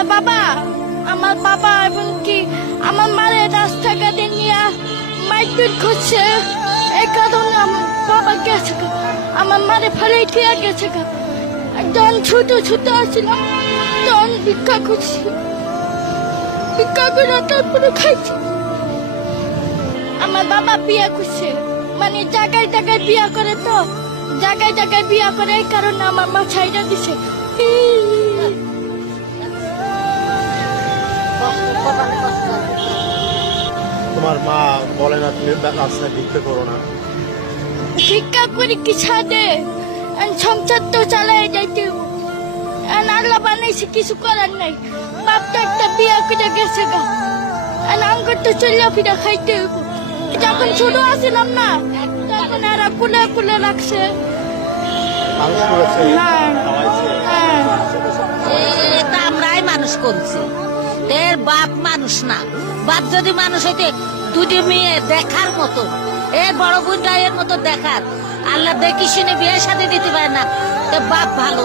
আমার বাবা এবং কি আমার মারে রাস্তাঘাটে নিয়ে মারপিট করছে। এই কারণে আমার বাবা গেছে, আমার মারে ফেলে দিয়ে গেছে। যখন ছোট ছোট আসছিলাম তখন ভিক্ষা করছি, ভিক্ষা করে তারপরে খাইছি। আমার বাবা বিয়ে করছে, মানে জায়গায় জায়গায় বিয়ে করে, তো জায়গায় জায়গায় বিয়ে করে, এই কারণে আমার মা ছাইড়া দিছে। তোমার মা বলে না তুমি রাস্তায় ভিক্ষা করো না? ভিক্ষা করে কি ছাদে সংসার তো চালাই যাইতে, আল্লাহ বানাইছে, কিছু করার নাই। বাপটা একটা বিয়ে করে গেছে গা, আঙ্গুর তো চলিয়া ফিরা খাইতে হইব। যখন ছোট আসিলাম না তখন এরা কুলে কুলে রাখছে। মানুষ করেছে, হ্যাঁ, খাওয়াইছে। হ্যাঁ। এটা আমরাই মানুষ করছি, এর বাপ মানুষ না। বাপ যদি মানুষ হইতে দুটি মেয়ে দেখার মতো, এর বড় বোনটা এর মতো দেখার, আল্লাহ দেখি শুনে বিয়ে শাদী দিতে পারে না, তো বাপ ভালো।